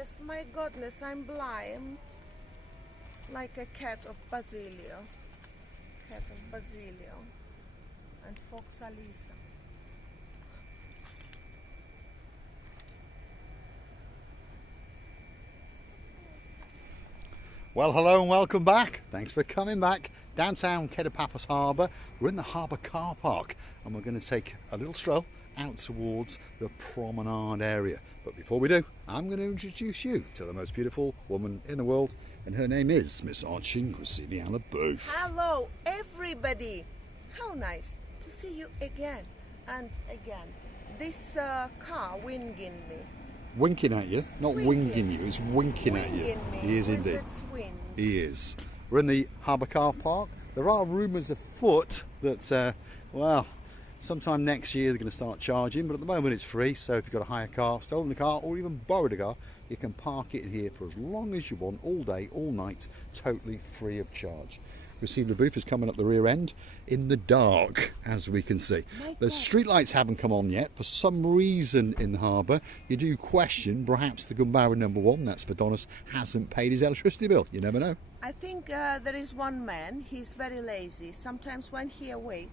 forest. My goodness, I'm blind. Like a cat of Basilio. Cat of Basilio. And Fox Alisa. Well, hello and welcome back. Thanks for coming back. Downtown Kato, Paphos Harbour. We're in the harbour car park and we're going to take a little stroll out towards the promenade area. But before we do, I'm going to introduce you to the most beautiful woman in the world, and her name is Miss Arching Graciliana Booth. Hello, everybody. How nice to see you again and again. This car winging me. Winking at you, not winging you, it's winking at you. Me. He is With indeed. its wind. He is. We're in the harbour car park. There are rumours afoot that, well, sometime next year they're going to start charging, but at the moment it's free. So if you've got a hire car, stolen a car, or even borrowed a car, you can park it here for as long as you want, all day, all night, totally free of charge. Graciliana Booth is coming up the rear end in the dark, as we can see. The street lights haven't come on yet. For some reason in the harbour, you do question perhaps the Gumbawa number one, that's Adonis, hasn't paid his electricity bill. You never know. I think there is one man, he's very lazy. Sometimes when he awake,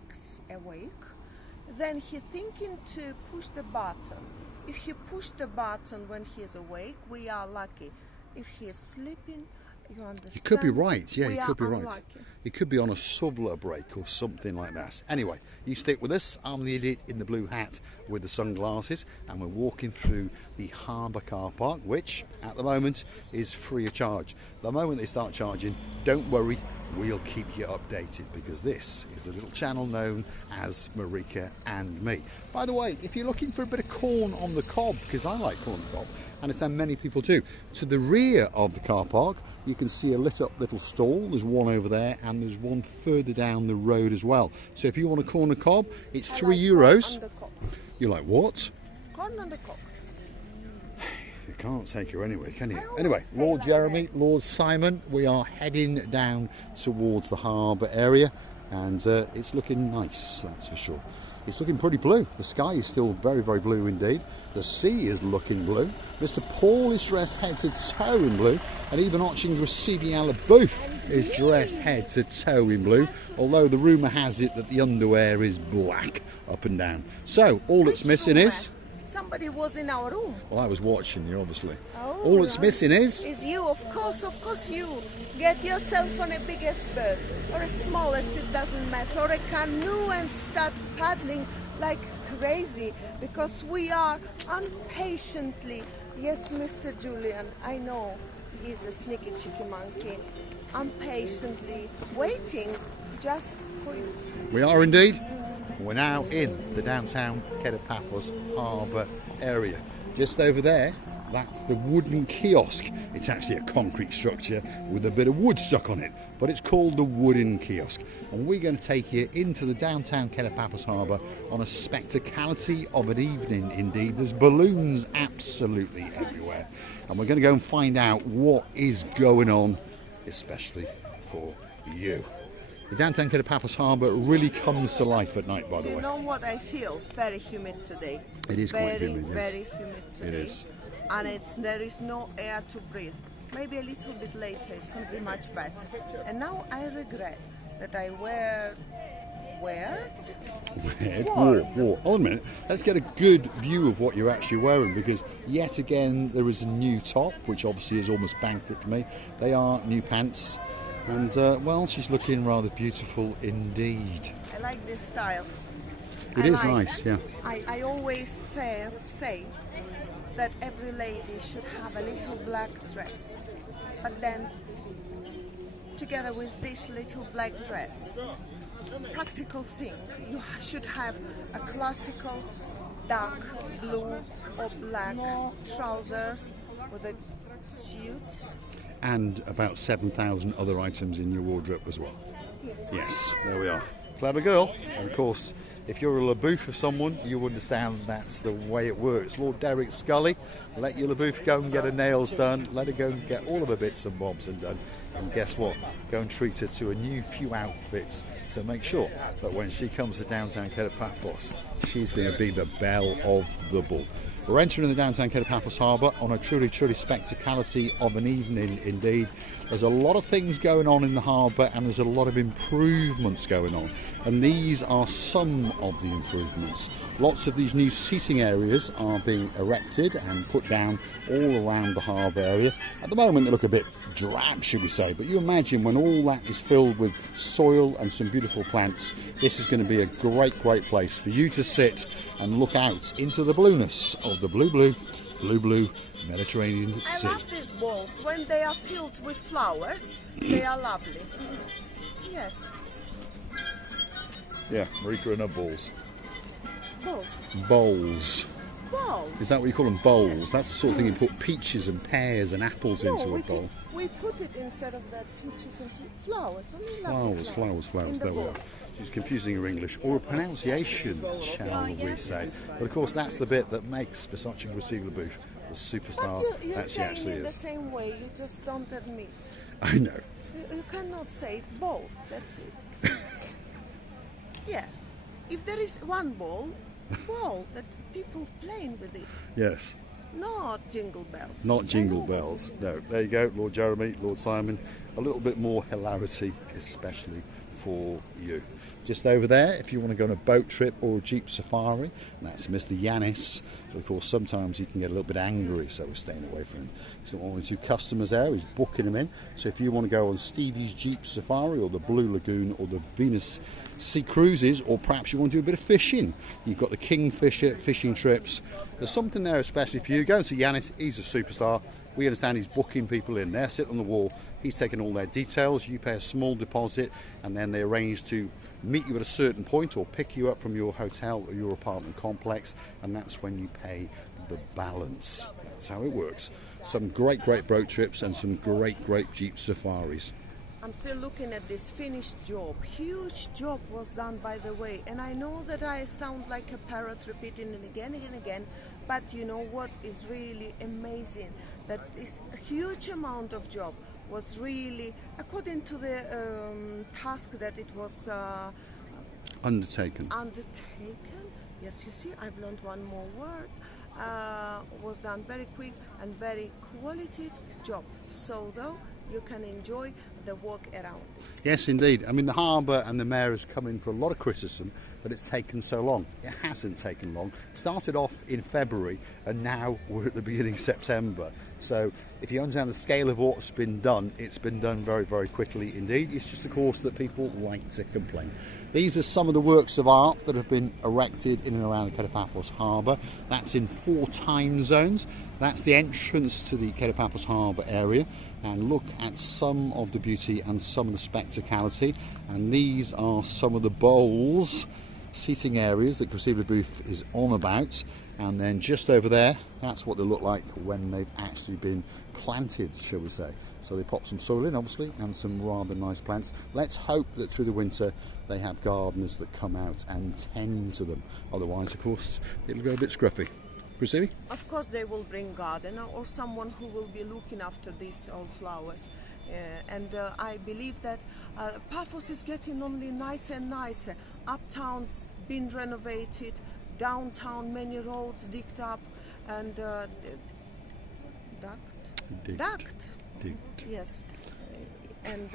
then he thinking to push the button. If he push the button when he is awake, we are lucky. If he is sleeping, you understand? You could be right, yeah, you could be unlucky. right. He could be on a shoveler break or something like that. Anyway, you stick with us. I'm the idiot in the blue hat with the sunglasses, and we're walking through the harbour car park, which at the moment is free of charge. The moment they start charging, don't worry, we'll keep you updated, because this is the little channel known as Marika and me. By the way, if you're looking for a bit of corn on the cob, because I like corn on the cob, I understand many people do, to the rear of the car park you can see a lit up little stall. There's one over there and there's one further down the road as well. So if you want a corn on the cob, it's €3. You're like, what? Corn on the cob. You can't take her anywhere, can you? Anyway, Lord Jeremy, Lord Simon, we are heading down towards the harbour area, and it's looking nice, that's for sure. It's looking pretty blue. The sky is still very, very blue indeed. The sea is looking blue. Mr. Paul is dressed head to toe in blue, and even Arching Graciliana Booth is dressed head to toe in blue, although the rumour has it that the underwear is black up and down. So all that's missing is... Somebody was in our room. Well, I was watching you, obviously. Oh, all that's missing is you, of course you. Get yourself on a biggest bird, or a smallest, it doesn't matter, or a canoe and start paddling like crazy, because we are impatiently, yes, Mr. Julian, I know, he's a sneaky cheeky monkey, impatiently waiting just for you. We are indeed. We're now in the downtown Kato Paphos Harbour area. Just over there, that's the wooden kiosk. It's actually a concrete structure with a bit of wood stuck on it, but it's called the wooden kiosk. And we're going to take you into the downtown Kato Paphos Harbour on a spectacality of an evening indeed. There's balloons absolutely everywhere. And we're going to go and find out what is going on, especially for you. The downtown Kato Paphos Harbour really comes to life at night, by the way. Do you know what I feel? Very humid today. It is quite humid, yes. Very humid today. It is. And there is no air to breathe. Maybe a little bit later it's going to be much better. And now I regret that I wore. Hold on a minute. Let's get a good view of what you're actually wearing, because yet again there is a new top, which obviously is almost bankrupt me. They are new pants. And, well, she's looking rather beautiful indeed. I like this style. It is nice, yeah. I always say that every lady should have a little black dress. But then, together with this little black dress, practical thing, you should have a classical dark blue or black trousers with a suit. And about 7,000 other items in your wardrobe as well. Yes, there we are. Clever girl. And of course, if you're a LaBouffe for someone, you understand that's the way it works. Lord Derek Scully, let your LaBouffe go and get her nails done. Let her go and get all of her bits and bobs and done. And guess what? Go and treat her to a new few outfits. So make sure that when she comes to downtown Kato Paphos, she's going to be the belle of the ball. We're entering the downtown Kato Paphos Harbour on a truly spectacularity of an evening indeed. There's a lot of things going on in the harbour, and there's a lot of improvements going on, and these are some of the improvements. Lots of these new seating areas are being erected and put down all around the harbour area. At the moment they look a bit drab, should we say, but you imagine when all that is filled with soil and some beautiful plants, this is going to be a great place for you to sit and look out into the blueness of the blue Mediterranean Sea. I love these bowls. When they are filled with flowers, they are lovely. Yes. Yeah, Marika and her balls. Bowls. Bowls. Bowls. Is that what you call them? Bowls? That's the sort of thing you put peaches and pears and apples into a bowl. We put it instead of that peaches and flowers. Flowers. There we are. She's confusing her English or a pronunciation, shall we say. But of course, that's the bit that makes Versace Receiver Booth the superstar that she actually is. The same way, you just don't admit. I know. You cannot say it's both. That's it. Yeah. If there is one ball that people playing with it. Yes. Not jingle bells. Not jingle bells. No. There you go, Lord Jeremy, Lord Simon. A little bit more hilarity, especially for you. Just over there, if you want to go on a boat trip or a jeep safari, that's Mr. Yanis. But of course, sometimes he can get a little bit angry, so we're staying away from him. He's got one or two customers there, he's booking them in. So if you want to go on Stevie's Jeep Safari or the Blue Lagoon or the Venus Sea Cruises, or perhaps you want to do a bit of fishing, you've got the Kingfisher fishing trips. There's something there especially for you. Go and see Yanis, he's a superstar. We understand he's booking people in there, sit on the wall, he's taking all their details, you pay a small deposit, and then they arrange to meet you at a certain point or pick you up from your hotel or your apartment complex, and that's when you pay the balance. That's how it works. Some great boat trips and some great Jeep safaris. I'm still looking at this finished job. Huge job was done, by the way, and I know that I sound like a parrot repeating it again and again, but you know what is really amazing? That this huge amount of job was really according to the task that it was undertaken. Yes, you see, I've learned one more word. Was done very quick and very quality job, so though you can enjoy the walk around this. Yes, indeed. I mean, the harbour and the mayor has come in for a lot of criticism that it's taken so long. It hasn't taken long. It started off in February and now we're at the beginning of September. So if you understand the scale of what's been done, it's been done very quickly indeed. It's just, of course, that people like to complain. These are some of the works of art that have been erected in and around the Kato Paphos Harbour. That's in 4 time zones. That's the entrance to the Kato Paphos Harbour area. And look at some of the beauty and some of the spectacality. And these are some of the bowls, seating areas that Receiver Booth is on about. And then just over there, that's what they look like when they've actually been planted, shall we say. So they pop some soil in, obviously, and some rather nice plants. Let's hope that through the winter they have gardeners that come out and tend to them. Otherwise, of course, it'll go a bit scruffy. Receiving? Of course, they will bring gardener or someone who will be looking after these old flowers. And I believe that Paphos is getting only nicer and nicer. Uptown's been renovated, downtown many roads digged up, and duct. Yes, and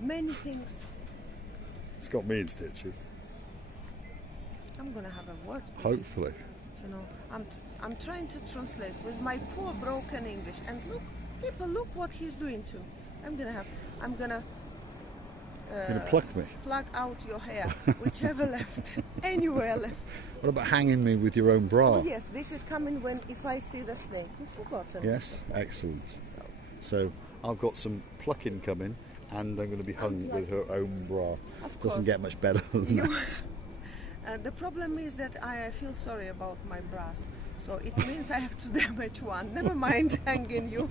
many things. It's got me in stitches. I'm gonna have a word. Hopefully. You know, I'm trying to translate with my poor broken English, and look, people, look what he's doing too. I'm gonna pluck me. Pluck out your hair, whichever left, anywhere left. What about hanging me with your own bra? Oh, yes, this is coming when if I see the snake. You've forgotten. Yes, excellent. So I've got some plucking coming, and I'm going to be hung with her own bra. Doesn't get much better than that. The problem is that I feel sorry about my bras, so it means I have to damage one. Never mind hanging you.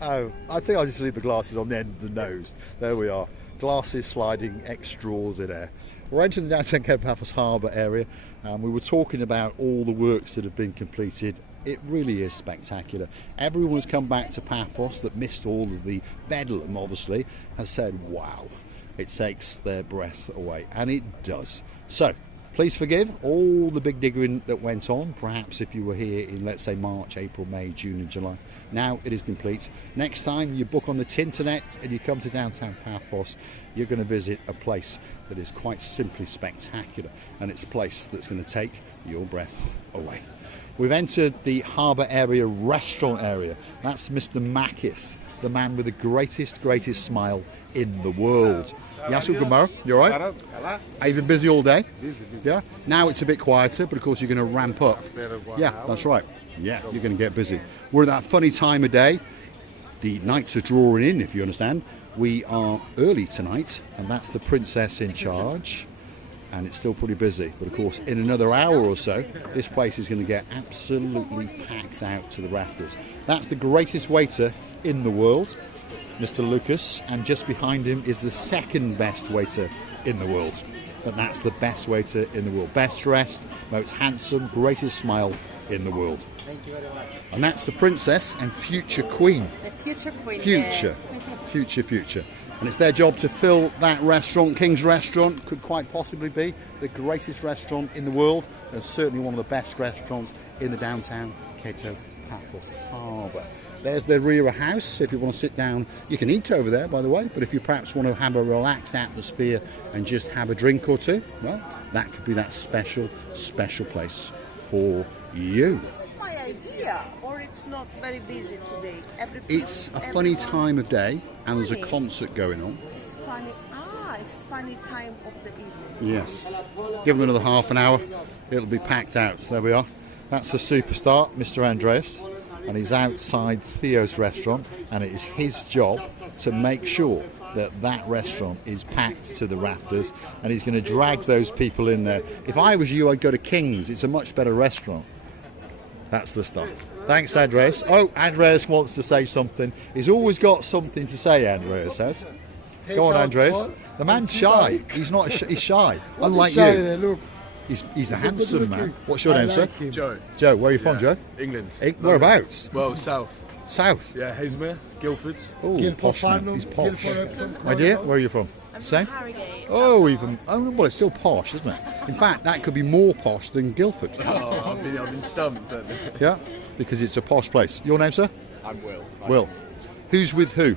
Oh, I think I'll just leave the glasses on the end of the nose. There we are. Glasses sliding extraordinaire. We're entering the downtown Kato Paphos Harbour area, and we were talking about all the works that have been completed. It really is spectacular. Everyone who's come back to Paphos that missed all of the bedlam, obviously, has said, wow. It takes their breath away, and it does. So, Please forgive all the big digging that went on, perhaps if you were here in, let's say, March, April, May, June and July. Now it is complete. Next time you book on the Tinternet and you come to downtown Paphos, you're going to visit a place that is quite simply spectacular, and it's a place that's going to take your breath away. We've entered the harbour area restaurant area. That's Mr. Makis, the man with the greatest smile in the world. Yasu Gumaro, you all right? Have you been busy all day? Busy. Yeah. Now it's a bit quieter, but of course you're going to ramp up. Yeah, that's right. Yeah, you're going to get busy. We're at that funny time of day. The nights are drawing in, if you understand. We are early tonight, and that's the princess in charge. And it's still pretty busy. But of course, in another hour or so, this place is going to get absolutely packed out to the rafters. That's the greatest waiter in the world, Mr. Lucas, and just behind him is the second best waiter in the world. But that's the best waiter in the world. Best dressed, most handsome, greatest smile in the world. Thank you very much. And that's the princess and future queen. The future queen. Future. Yes. Future. And it's their job to fill that restaurant. King's Restaurant could quite possibly be the greatest restaurant in the world, and certainly one of the best restaurants in the downtown Kato Paphos Harbour. There's the rear house. If you want to sit down, you can eat over there, by the way, but if you perhaps want to have a relaxed atmosphere and just have a drink or two, well, that could be that special place for you. Is it my idea, or it's not very busy today? It's a funny time of day, and there's a concert going on. It's funny. It's funny time of the evening. Yes. Give them another half an hour, it'll be packed out. There we are. That's the superstar, Mr. Andreas, and he's outside Theo's restaurant, and it is his job to make sure that that restaurant is packed to the rafters, and he's going to drag those people in there. If I was you, I'd go to King's. It's a much better restaurant. That's the stuff. Thanks, Andreas. Oh, Andreas wants to say something. He's always got something to say, Andreas says. Go on, Andreas. The man's shy. He's not. He's shy. Unlike you. He's a handsome man. What's your name, sir? Joe. Joe, where are you from, Joe? England. Whereabouts? Well, south. South. Yeah, Haslemere, Guildford. Oh, posh man. He's posh. My dear, where are you from? Same? Harrogate. Oh, even. Oh, well, it's still posh, isn't it? In fact, that could be more posh than Guildford. Oh, I've been stumped. Yeah, because it's a posh place. Your name, sir? I'm Will. Will. Who's with who?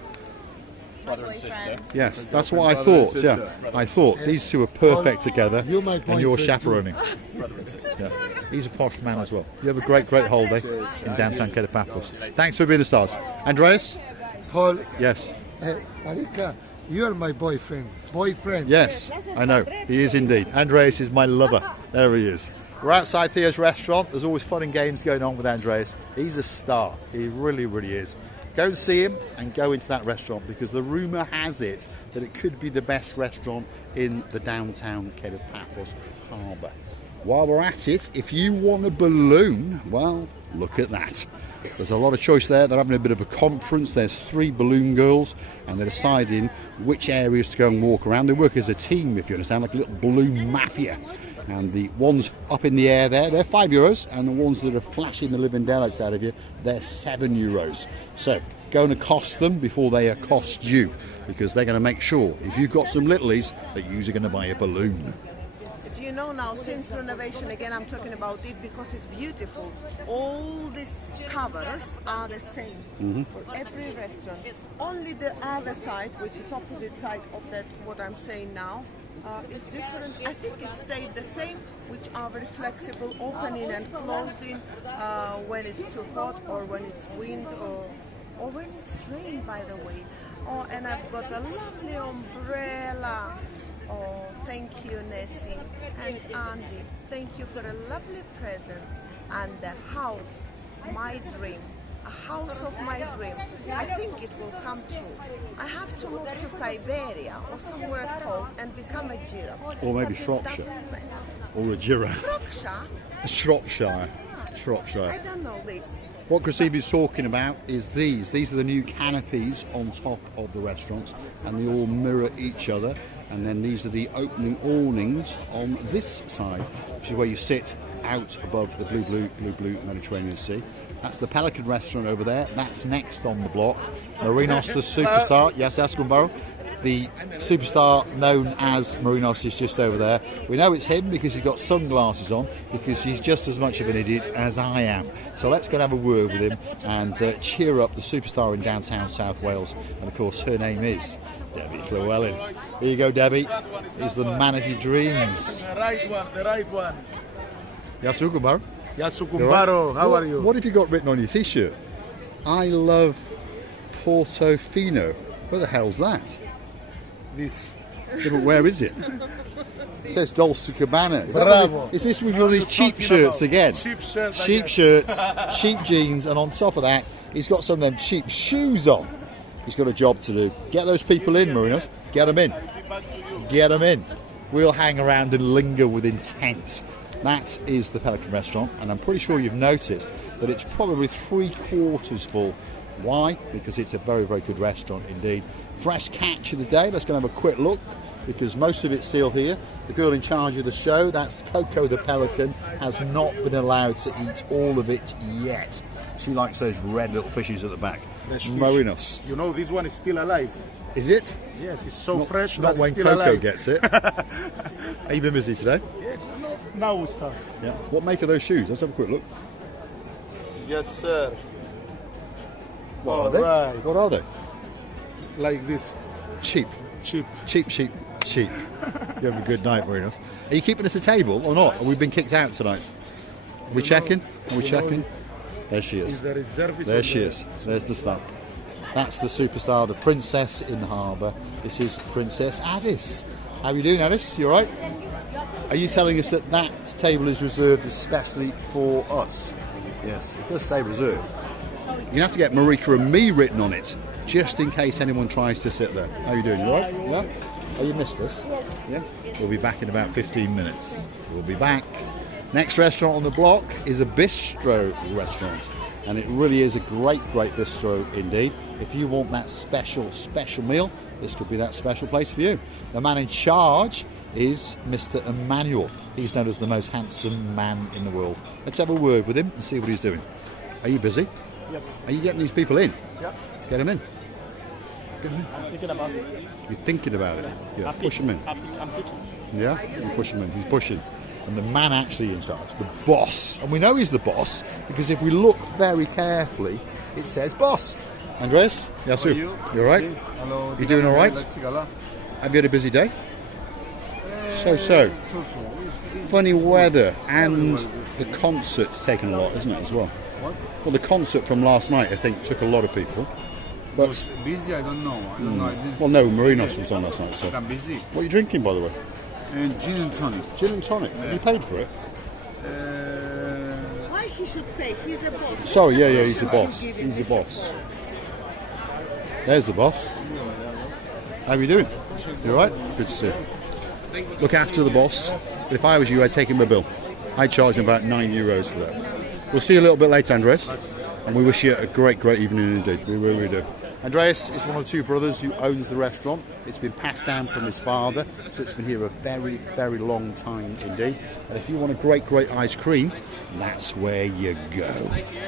Brother and sister. Yes, that's what I thought. Yeah, I thought these two are perfect together, and you're chaperoning. Brother and sister. Yeah, he's a posh man as well. You have a great holiday in downtown Kato Paphos. Thanks for being the stars, Andreas. Paul, Yes, Marika, you are my boyfriend. yes, I know he is indeed. Andreas is my lover. There he is. We're outside Theo's restaurant. There's always fun and games going on with Andreas. He's a star. He really is. Go and see him and go into that restaurant, because the rumour has it that it could be the best restaurant in the downtown Kato Paphos Harbour. While we're at it, if you want a balloon, well, look at that. There's a lot of choice there. They're having a bit of a conference. There's 3 balloon girls, and they're deciding which areas to go and walk around. They work as a team, if you understand, like a little balloon mafia. And the ones up in the air there, they're €5, and the ones that are flashing the living daylights out of you, they're €7. So go and accost them before they accost you, because they're going to make sure, if you've got some littlies, that you're going to buy a balloon. Do you know now, since renovation, again I'm talking about it because it's beautiful, all these covers are the same for every restaurant. Only the other side, which is opposite side of that, what I'm saying now, is different. I think it stayed the same, which are very flexible, opening and closing when it's too hot or when it's wind or when it's rain, by the way. Oh, and I've got a lovely umbrella. Oh, thank you, Nessie and Andy. Thank you for a lovely present and the house, my dream. A house of my dream. I think it will come true. I have to move to Siberia or somewhere cold and become a giraffe. Or maybe But it Shropshire. doesn't matter. Or a giraffe. Shropshire? Shropshire. I don't know this. What Gracie's talking about is these. These are the new canopies on top of the restaurants, and they all mirror each other. And then these are the opening awnings on this side, which is where you sit out above the blue Mediterranean Sea. That's the Pelican restaurant over there. That's next on the block. Marinos, the superstar. Yes, Ascombarrow. The superstar known as Marinos is just over there. We know it's him because he's got sunglasses on, because he's just as much of an idiot as I am. So let's go and have a word with him and cheer up the superstar in downtown South Wales. And of course, her name is Debbie Llewellyn. Here you go, Debbie. He's the man of your dreams. The right one. Yasukumaro. Yasukumbaro, how are you? What have you got written on your t-shirt? I love Portofino. Where the hell's that? This. Yeah, but where is it? It says Dolce Gabbana. Is this with one of these cheap shirts again? Cheap shirts. Cheap shirts, cheap jeans, and on top of that, he's got some of them cheap shoes on. He's got a job to do. Get those people in, Marinos. Get them in. Get them in. We'll hang around and linger with intent. That is the Pelican restaurant, and I'm pretty sure you've noticed that it's probably 3/4 full. Why? Because it's a very, very good restaurant indeed. Fresh catch of the day. Let's go and have a quick look, because most of it's still here. The girl in charge of the show, that's Coco the Pelican, has not been allowed to eat all of it yet. She likes those red little fishes at the back. Fresh fish. Marinos. You know, this one is still alive. Is it? Yes, it's so fresh. Not that when it's still Coco alive. gets it. Have you been busy today? Yeah, no, now we start. Yeah. What make are those shoes? Let's have a quick look. Yes, sir. What are they? Right. What are they? Like this. Cheap. Cheap. Cheap, cheap, cheap. You have a good night, Marinos. Are you keeping us a table or not? Have we been kicked out tonight? Are we checking? Are we checking? There she is. The reserve is There on she the- is. There's the stuff. That's the superstar, the princess in the harbour. This is Princess Addis. How are you doing, Addis? You alright? Are you telling us that that table is reserved especially for us? Yes, it does say reserved. You have to get Marika and me written on it, just in case anyone tries to sit there. How are you doing? You alright? Yeah? Oh, you missed us? Yeah? We'll be back in about 15 minutes. We'll be back. Next restaurant on the block is a Bistro restaurant. And it really is a great, great bistro indeed. If you want that special, special meal, this could be that special place for you. The man in charge is Mr. Emmanuel. He's known as the most handsome man in the world. Let's have a word with him and see what he's doing. Are you busy? Yes. Are you getting these people in? Yeah. Get them in. Get them in. I'm thinking about it. You're thinking about it. Yeah, push him in. I'm picking. Yeah, you push him in. He's pushing. And the man actually in charge, the boss. And we know he's the boss because if we look very carefully, it says boss. Andres? Yasu? You all right? Hello. You doing all right? Have you had a busy day? So. Funny weather and the concert's taken a lot, isn't it, as well? What? Well, the concert from last night, I think, took a lot of people. But Was busy? I don't know. I didn't well, no, Marinos was on last night. So, I'm busy. what are you drinking, by the way? And gin and tonic. Gin and tonic. Have you paid for it? Why he should pay? He's a boss. Sorry, yeah, he's the You boss. give him He's the this. boss. There's the boss. How are you doing? You all right? Good to see you. Look after the boss. But if I was you, I'd take him a bill. I'd charge him about €9 for that. We'll see you a little bit later, Andres. And we wish you a great, great evening indeed. We really do. Andreas is one of the two brothers who owns the restaurant. It's been passed down from his father, so it's been here a very, very long time indeed. And if you want a great, great ice cream, that's where you go.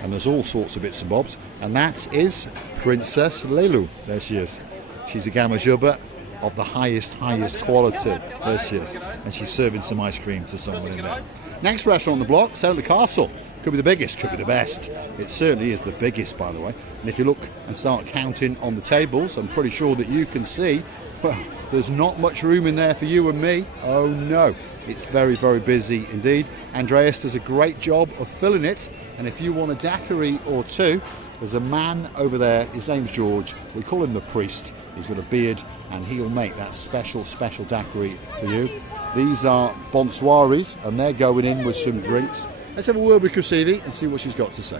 And there's all sorts of bits and bobs. And that is Princess Lelu. There she is. She's a Gamma Jubba of the highest quality. There she is. And she's serving some ice cream to someone in there. Next restaurant on the block, South the Castle. Could be the biggest, could be the best. It certainly is the biggest, by the way. And if you look and start counting on the tables, I'm pretty sure that you can see, well, there's not much room in there for you and me. Oh no, it's very, very busy indeed. Andreas does a great job of filling it. And if you want a daiquiri or two, there's a man over there, his name's George. We call him the priest. He's got a beard and he'll make that special, special daiquiri for you. These are bonsoiries and they're going in with some drinks. Let's have a word with Krasivi and see what she's got to say.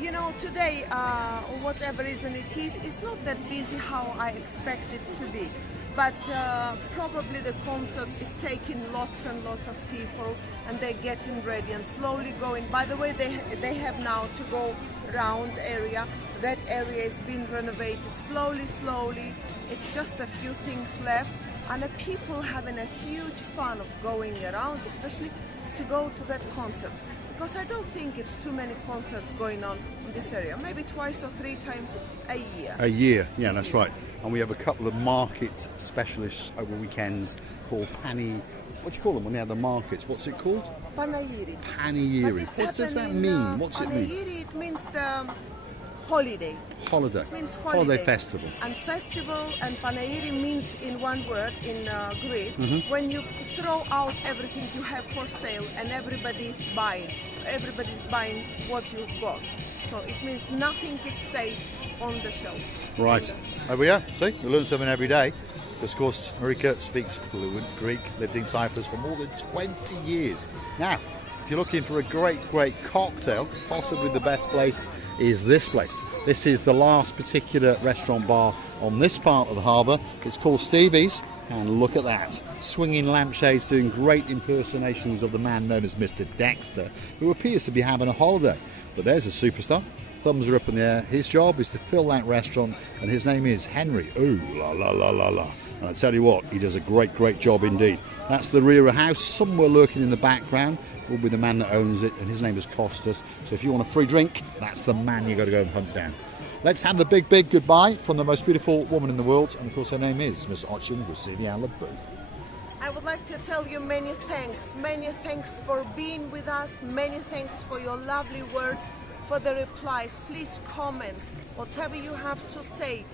You know, today, or whatever reason it is, it's not that busy how I expect it to be. But probably the concert is taking lots and lots of people and they're getting ready and slowly going. By the way, they have now to go round area. That area is being renovated slowly. It's just a few things left. And the people having a huge fun of going around, especially to go to that concert, because I don't think it's too many concerts going on in this area. Maybe 2 or 3 times a year. A year, yeah, that's right. And we have a couple of market specialists over weekends called what do you call them when they have the markets? What's it called? Panegyri. Panegyri. But it's What does that happening, mean? What's it mean? Panegyri, it means the holiday. Holiday. It means Holiday festival. And festival and panegyri means in one word in Greek, when you throw out everything you have for sale and everybody's buying. Everybody's buying what you've got. So it means nothing stays on the shelf. Right. Over we are. See, we learn something every day. Of course, Marika speaks fluent Greek, lived in Cyprus for more than 20 years. Now, if you're looking for a great cocktail, possibly the best place is this place. This is the last particular restaurant bar on this part of the harbour. It's called Stevie's, and look at that. Swinging lampshades doing great impersonations of the man known as Mr. Dexter, who appears to be having a holiday. But there's a superstar. Thumbs are up in the air. His job is to fill that restaurant, and his name is Henry. Ooh, la la la la la. And I tell you what, he does a great job indeed. That's the rear of the house. Somewhere lurking in the background will be the man that owns it, and his name is Costas. So if you want a free drink, that's the man you got to go and hunt down. Let's have the big goodbye from the most beautiful woman in the world, and of course her name is Miss Ochin Vassiliana Booth. I would like to tell you many thanks for being with us, many thanks for your lovely words, for the replies. Please comment whatever you have to say.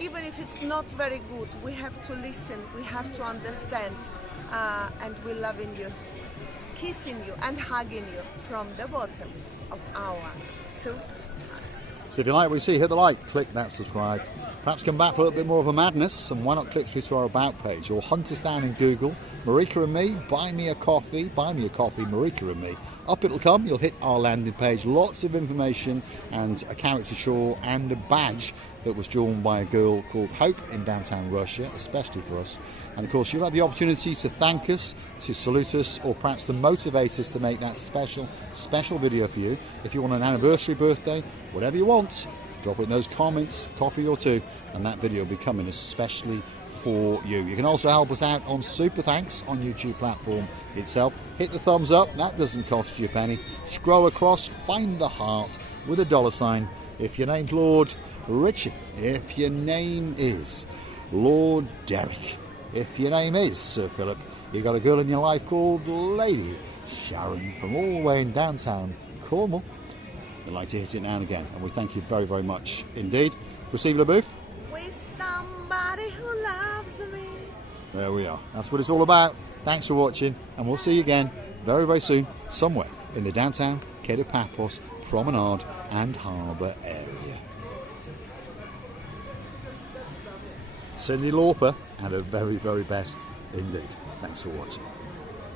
Even if it's not very good, we have to listen, we have to understand, and we're loving you, kissing you and hugging you from the bottom of our 2 hearts. So if you like what you see, hit the like, click that subscribe. Perhaps come back for a little bit more of a madness, and why not click through to our About page, or hunt us down in Google, Marika and me, buy me a coffee, Marika and me. Up it'll come, you'll hit our landing page, lots of information and a caricature and a badge that was drawn by a girl called Hope in downtown Russia, especially for us. And of course you'll have the opportunity to thank us, to salute us, or perhaps to motivate us to make that special video for you. If you want an anniversary, birthday, whatever you want, drop it in those comments, coffee or two, and that video will be coming especially for you. You can also help us out on Super Thanks on YouTube platform itself. Hit the thumbs up, that doesn't cost you a penny. Scroll across, find the heart with a $sign. If your name's Lord Richard, if your name is Lord Derek, if your name is Sir Philip, you got a girl in your life called Lady Sharon from all the way in downtown Cornwall. I'd like to hit it now and again, and we thank you very much indeed. Receive the booth. With somebody who loves me. There we are. That's what it's all about. Thanks for watching, and we'll see you again very soon, somewhere in the downtown Kato Paphos Promenade and Harbour area. Cyndi Lauper at her very best indeed. Thanks for watching.